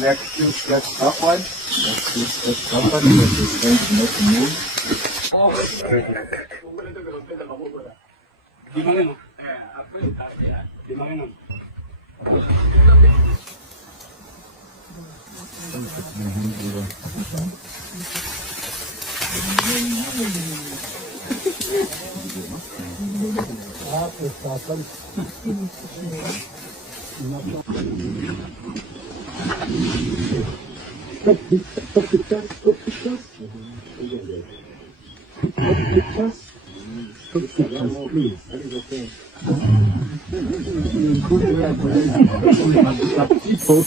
Next to stretch upward. Next to stretch upward. Next to stretch make a move. People